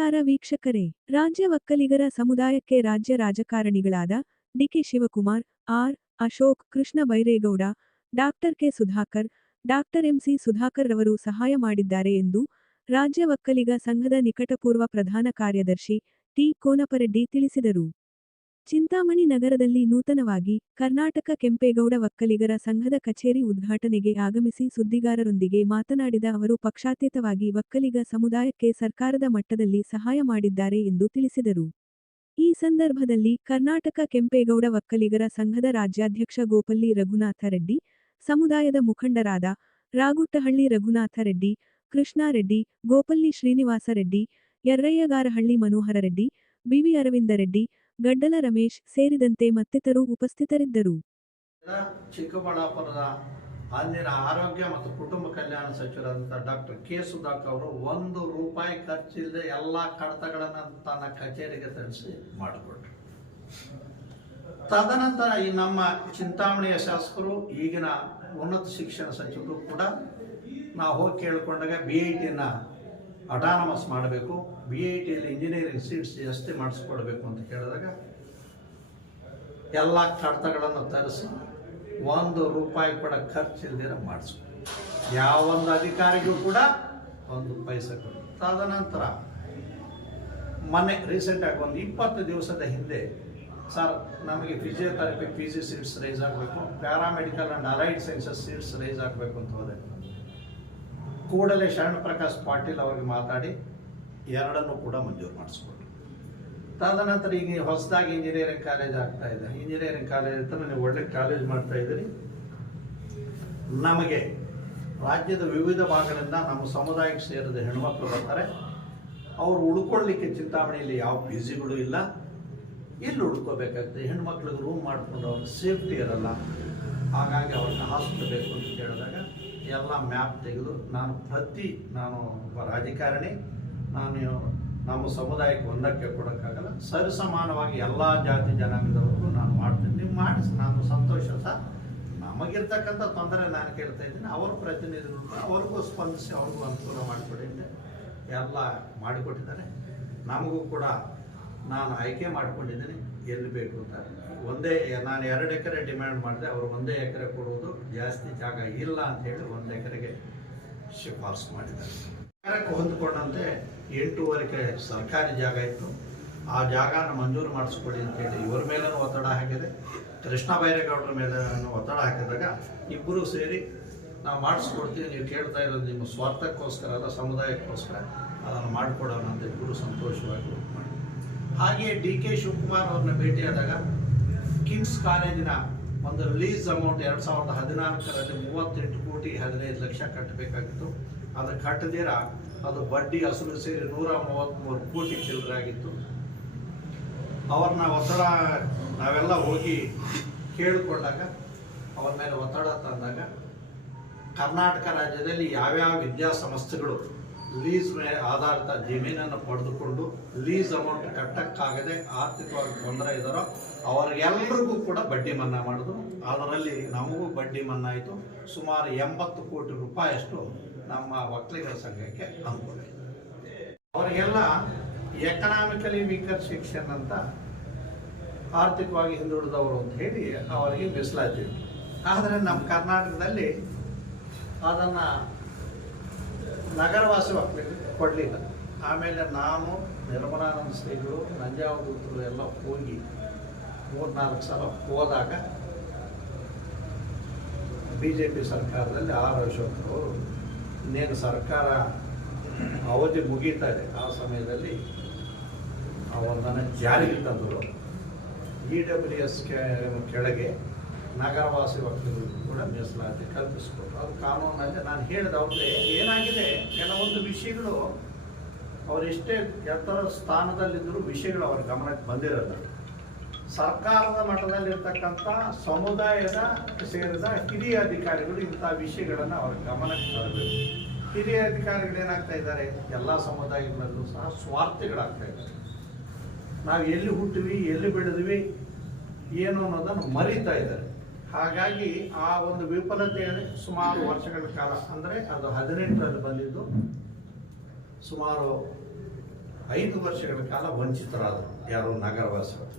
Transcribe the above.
ನಮಸ್ಕಾರ ವೀಕ್ಷಕರೇ. ರಾಜ್ಯ ಒಕ್ಕಲಿಗರ ಸಮುದಾಯಕ್ಕೆ ರಾಜ್ಯ ರಾಜಕಾರಣಿಗಳಾದ DK Shivakumar, R. Ashok, Krishna Byre Gowda doctor K Sudhakar doctor MC Sudhakar ರವರು ಸಹಾಯ ಮಾಡಿದ್ದಾರೆ ಎಂದು ರಾಜ್ಯ ಒಕ್ಕಲಿಗ ಸಂಘದ ನಿಕಟಪೂರ್ವ ಪ್ರಧಾನ ಕಾರ್ಯದರ್ಶಿ ಟಿ ಕೋನಪರೆಡ್ಡಿ ತಿಳಿಸಿದರು. ಚಿಂತಾಮಣಿ ನಗರದಲ್ಲಿ ನೂತನವಾಗಿ ಕರ್ನಾಟಕ ಕೆಂಪೇಗೌಡ ಒಕ್ಕಲಿಗರ ಸಂಘದ ಕಚೇರಿ ಉದ್ಘಾಟನೆಗೆ ಆಗಮಿಸಿ ಸುದ್ದಿಗಾರರೊಂದಿಗೆ ಮಾತನಾಡಿದ ಅವರು, ಪಕ್ಷಾತೀತವಾಗಿ ಒಕ್ಕಲಿಗ ಸಮುದಾಯಕ್ಕೆ ಸರ್ಕಾರದ ಮಟ್ಟದಲ್ಲಿ ಸಹಾಯ ಮಾಡಿದ್ದಾರೆ ಎಂದು ತಿಳಿಸಿದರು. ಈ ಸಂದರ್ಭದಲ್ಲಿ ಕರ್ನಾಟಕ ಕೆಂಪೇಗೌಡ ಒಕ್ಕಲಿಗರ ಸಂಘದ ರಾಜ್ಯಾಧ್ಯಕ್ಷ ಗೋಪಲ್ಲಿ ರಘುನಾಥ ರೆಡ್ಡಿ, ಸಮುದಾಯದ ಮುಖಂಡರಾದ ರಾಗುಟ್ಟಹಳ್ಳಿ ರಘುನಾಥ ರೆಡ್ಡಿ ಕೃಷ್ಣಾರೆಡ್ಡಿ ಗೋಪಲ್ಲಿ ಶ್ರೀನಿವಾಸ ರೆಡ್ಡಿ, ಯರ್ರಯ್ಯಗಾರಹಳ್ಳಿ ಮನೋಹರ ರೆಡ್ಡಿ, ಬಿವಿ ಅರವಿಂದ ರೆಡ್ಡಿ ಗಡ್ಡಲ ರಮೇಶ್ ಸೇರಿದಂತೆ ಮತ್ತಿತರರು ಉಪಸ್ಥಿತರಿದ್ದರು. ಚಿಕ್ಕಬಳ್ಳಾಪುರದ ಅಲ್ಲಿನ ಆರೋಗ್ಯ ಮತ್ತು ಕುಟುಂಬ ಕಲ್ಯಾಣ ಸಚಿವರಾದಂಥ ಡಾಕ್ಟರ್ ಕೆ ಸುಧಾಕರ್ ಅವರು ಒಂದು ರೂಪಾಯಿ ಖರ್ಚಿಲ್ಲದೆ ಎಲ್ಲ ಕಡತಗಳನ್ನು ತನ್ನ ಕಚೇರಿಗೆ ತರಿಸಿ ಮಾಡಿಕೊಟ್ರು. ತದನಂತರ ಈ ನಮ್ಮ ಚಿಂತಾಮಣಿಯ ಶಾಸಕರು, ಈಗಿನ ಉನ್ನತ ಶಿಕ್ಷಣ ಸಚಿವರು ಕೂಡ ನಾವು ಹೋಗಿ ಕೇಳಿಕೊಂಡಾಗ ಬಿ ಟಿನ ಅಟಾನಮಸ್ ಮಾಡಬೇಕು ಬಿ ಐ ಟಿಯಲ್ಲಿ ಇಂಜಿನಿಯರಿಂಗ್ ಸೀಟ್ಸ್ ಜಾಸ್ತಿ ಮಾಡಿಸ್ಕೊಡ್ಬೇಕು ಅಂತ ಕೇಳಿದಾಗ ಎಲ್ಲ ಕಡತಗಳನ್ನು ತರಿಸಿ ಒಂದು ರೂಪಾಯಿ ಕೂಡ ಖರ್ಚಿಲ್ದಿರ ಮಾಡಿಸ್ಕೊ ಯಾವೊಂದು ಅಧಿಕಾರಿಗೂ ಕೂಡ ಒಂದು ಪೈಸೆ ಕೊಡು. ತದನಂತರ ಮೊನ್ನೆ ರೀಸೆಂಟಾಗಿ ಒಂದು ಇಪ್ಪತ್ತು ದಿವಸದ ಹಿಂದೆ, ಸರ್, ನಮಗೆ physiotherapy P G seats rise ಆಗಬೇಕು paramedical and allied sciences seats rise ಆಗಬೇಕು ಅಂತ ಹೋದೆ. ಕೂಡಲೇ ಶರಣ ಪ್ರಕಾಶ್ ಪಾಟೀಲ್ ಅವರಿಗೆ ಮಾತಾಡಿ, ಎರಡನ್ನು ಕೂಡ ಮಂಜೂರು ಮಾಡಿಸ್ಕೊಟ್ರು ತದನಂತರ ಈಗ ಹೊಸದಾಗಿ ಇಂಜಿನಿಯರಿಂಗ್ ಕಾಲೇಜ್ ಆಗ್ತಾ ಇದೆ. ಇಂಜಿನಿಯರಿಂಗ್ ಕಾಲೇಜ್ ಅಂತ ನೀವು ಒಳ್ಳೆ ಕಾಲೇಜ್ ಮಾಡ್ತಾ ಇದ್ದೀರಿ. ನಮಗೆ ರಾಜ್ಯದ ವಿವಿಧ ಭಾಗಗಳಿಂದ ನಮ್ಮ ಸಮುದಾಯಕ್ಕೆ ಸೇರಿದ ಹೆಣ್ಮಕ್ಳು ಬರ್ತಾರೆ. ಅವ್ರು ಉಳ್ಕೊಳ್ಳಿಕ್ಕೆ ಚಿಂತಾಮಣಿಯಲ್ಲಿ ಯಾವ ಪಿ ಜಿಗಳು ಇಲ್ಲ. ಇಲ್ಲಿ ಉಳ್ಕೋಬೇಕಾಗ್ತದೆ? ಹೆಣ್ಮಕ್ಳಿಗೆ ರೂಮ್ ಮಾಡಿಕೊಂಡು ಅವ್ರಿಗೆ ಸೇಫ್ಟಿ ಇರಲ್ಲ. ಹಾಗಾಗಿ ಅವ್ರನ್ನ ಹಾಸ್ಟೆಲ್ ಬೇಕು ಅಂತ ಕೇಳಿದಾಗ ಎಲ್ಲ ಮ್ಯಾಪ್ ತೆಗೆದು ನಾನು ಪ್ರತಿ ನಾನು ಒಬ್ಬ ರಾಜಕಾರಣಿ, ನಾನು ನಮ್ಮ ಸಮುದಾಯಕ್ಕೆ ಒಂದಕ್ಕೆ ಕೊಡೋಕ್ಕಾಗಲ್ಲ, ಸರಿಸಮಾನವಾಗಿ ಎಲ್ಲ ಜಾತಿ ಜನಾಂಗದವ್ರಿಗೂ ನಾನು ಮಾಡ್ತೀನಿ. ನೀವು ಮಾಡಿಸಿ ನಾನು ಸಂತೋಷ ಸಹ ನಮಗಿರ್ತಕ್ಕಂಥ ತೊಂದರೆ ನಾನು ಕೇಳ್ತಾ ಇದ್ದೀನಿ. ಅವ್ರ ಪ್ರತಿನಿಧಿಗಳು ಅವ್ರಿಗೂ ಸ್ಪಂದಿಸಿ ಅವ್ರಿಗೂ ಅನುಕೂಲ ಅಂತ ಎಲ್ಲ ಮಾಡಿಕೊಟ್ಟಿದ್ದಾರೆ. ನಮಗೂ ಕೂಡ ನಾನು ಆಯ್ಕೆ ಮಾಡ್ಕೊಂಡಿದ್ದೀನಿ, ಎಲ್ಲಿ ಬೇಕು ಅಂತ. ಒಂದೇ, ನಾನು ಎರಡು ಎಕರೆ ಡಿಮ್ಯಾಂಡ್ ಮಾಡಿದೆ ಅವರು ಒಂದೇ ಎಕರೆ ಕೊಡುವುದು ಜಾಸ್ತಿ ಜಾಗ ಇಲ್ಲ ಅಂತ ಹೇಳಿ ಒಂದು ಎಕರೆಗೆ ಶಿಫಾರಸು ಮಾಡಿದ್ದಾರೆ. ಸರ್ಕಾರಕ್ಕೆ ಹೊಂದ್ಕೊಂಡಂತೆ ಎಂಟೂವರೆ ಸರ್ಕಾರಿ ಜಾಗ ಇತ್ತು. ಆ ಜಾಗನ ಮಂಜೂರು ಮಾಡಿಸ್ಕೊಡಿ ಅಂತೇಳಿ ಇವ್ರ ಮೇಲೂ ಒತ್ತಡ ಹಾಕಿದೆ. ಕೃಷ್ಣ ಬೈರೇಗೌಡರ ಮೇಲೆ ಒತ್ತಡ ಹಾಕಿದಾಗ ಇಬ್ಬರು ಸೇರಿ ನಾವು ಮಾಡಿಸ್ಕೊಡ್ತೀವಿ, ನೀವು ಕೇಳ್ತಾ ಇರೋದು ನಿಮ್ಮ ಸ್ವಾರ್ಥಕ್ಕೋಸ್ಕರ ಅಲ್ಲ, ಸಮುದಾಯಕ್ಕೋಸ್ಕರ. ಅದನ್ನು ಮಾಡಿಕೊಡೋಣ ಅಂತ ಇಬ್ಬರು ಸಂತೋಷವಾಗಿ ಹಾಗೆಯೇ ಡಿ ಕೆ ಶಿವಕುಮಾರ್ ಅವ್ರನ್ನ ಭೇಟಿಯಾದಾಗ ಕಿಮ್ಸ್ ಕಾಲೇಜಿನ ಒಂದು ರಿಲೀಸ್ ಅಮೌಂಟ್ ಎರಡು ಸಾವಿರದ ಹದಿನಾಲ್ಕರಲ್ಲಿ ಮೂವತ್ತೆಂಟು ಕೋಟಿ ಹದಿನೈದು ಲಕ್ಷ ಕಟ್ಟಬೇಕಾಗಿತ್ತು. ಅದು ಕಟ್ಟದಿರ, ಅದು ಬಡ್ಡಿ ಅಸಲು ಸೇರಿ ನೂರ ಮೂವತ್ತ್ಮೂರು ಕೋಟಿ ಚಿಲ್ಲರಾಗಿತ್ತು ಅವ್ರನ್ನ ಒತ್ತಡ ನಾವೆಲ್ಲ ಹೋಗಿ ಕೇಳಿಕೊಂಡಾಗ, ಅವ್ರ ಮೇಲೆ ಒತ್ತಡ ತಂದಾಗ ಕರ್ನಾಟಕ ರಾಜ್ಯದಲ್ಲಿ ಯಾವ್ಯಾವ ವಿದ್ಯಾಸಂಸ್ಥೆಗಳು ಲೀಸ್ ಮೇಲೆ ಆಧಾರಿತ ಜಮೀನನ್ನು ಪಡೆದುಕೊಂಡು ಲೀಸ್ ಅಮೌಂಟ್ ಕಟ್ಟಕ್ಕಾಗದೆ ಆರ್ಥಿಕವಾಗಿ ತೊಂದರೆ ಇದ್ದಾರೋ ಅವರಿಗೆಲ್ಲರಿಗೂ ಕೂಡ ಬಡ್ಡಿ ಮನ್ನಾ ಮಾಡಿದ್ರು ಅದರಲ್ಲಿ ನಮಗೂ ಬಡ್ಡಿ ಮನ್ನಾ ಆಯಿತು. ಸುಮಾರು ಎಂಬತ್ತು ಕೋಟಿ ರೂಪಾಯಿಯಷ್ಟು ನಮ್ಮ ಒಕ್ಕಲಿಗರ ಸಂಘಕ್ಕೆ ಅನುಕೂಲ ಅವರಿಗೆಲ್ಲ ಎಕನಾಮಿಕಲಿ ವೀಕರ್ ಸೆಕ್ಷನ್ ಅಂತ ಆರ್ಥಿಕವಾಗಿ ಹಿಂದುಳಿದವರು ಅಂತ ಹೇಳಿ ಅವರಿಗೆ ಮೀಸಲಾತಿ ಆದರೆ ನಮ್ಮ ಕರ್ನಾಟಕದಲ್ಲಿ ಅದನ್ನು ನಗರವಾಸಿ ಒಕ್ಕಲಿಗರಿಗೆ ಕೊಡಲಿಲ್ಲ. ಆಮೇಲೆ ನಾನು, ನಿರ್ಮಲಾನಂದ ಶ್ರೀಗಳು ನಂಜಾವದೂತರು ಎಲ್ಲ ಹೋಗಿ ಮೂರ್ನಾಲ್ಕು ಸಲ ಹೋದಾಗ ಬಿ ಜೆ ಪಿ ಸರ್ಕಾರದಲ್ಲಿ ಆರ್ ಅಶೋಕ್ ಇನ್ನೇನು ಸರ್ಕಾರ ಅವಧಿ ಮುಗೀತಾ ಇದೆ, ಆ ಸಮಯದಲ್ಲಿ ಅವರನ್ನು ಜಾರಿಗೆ ತಂದರು. ಇ ಡಬ್ಲ್ಯೂ ಎಸ್ ಕೆಳಗೆ ನಗರವಾಸಿ ವಕೀಲರಿಗೂ ಕೂಡ ಮೀಸಲಾತಿ ಕಲ್ಪಿಸ್ಕೊಟ್ರು. ಅದು ಕಾನೂನಲ್ಲಿ ನಾನು ಹೇಳಿದ ಅವ್ರಿಗೆ ಏನಾಗಿದೆ? ಕೆಲವೊಂದು ವಿಷಯಗಳು ಅವರೆಷ್ಟೇ ಎತ್ತರ ಸ್ಥಾನದಲ್ಲಿದ್ದರೂ ವಿಷಯಗಳು ಅವ್ರ ಗಮನಕ್ಕೆ ಬಂದಿರಲ್ಲ. ಸರ್ಕಾರದ ಮಟ್ಟದಲ್ಲಿರ್ತಕ್ಕಂಥ ಸಮುದಾಯದ ಸೇರಿದ ಹಿರಿಯ ಅಧಿಕಾರಿಗಳು ಇಂಥ ವಿಷಯಗಳನ್ನು ಅವ್ರ ಗಮನಕ್ಕೆ ತರಬೇಕು. ಹಿರಿಯ ಅಧಿಕಾರಿಗಳು ಏನಾಗ್ತಾ ಇದ್ದಾರೆ? ಎಲ್ಲ ಸಮುದಾಯಗಳಲ್ಲೂ ಸಹ ಸ್ವಾರ್ಥಿಗಳಾಗ್ತಾ ಇದ್ದಾರೆ. ನಾವು ಎಲ್ಲಿ ಹುಟ್ಟಿವಿ ಎಲ್ಲಿ ಬೆಳೆದ್ವಿ, ಏನು ಅನ್ನೋದನ್ನು ಮರೀತಾ ಇದ್ದಾರೆ. ಹಾಗಾಗಿ ಆ ಒಂದು ವಿಫಲತೆ ಸುಮಾರು ವರ್ಷಗಳ ಕಾಲ, ಅಂದರೆ ಅದು ಹದಿನೆಂಟರಲ್ಲಿ ಬಂದಿದ್ದು, ಸುಮಾರು ಐದು ವರ್ಷಗಳ ಕಾಲ ವಂಚಿತರಾದರು ಯಾರು ನಗರವಾಸಿಗಳು.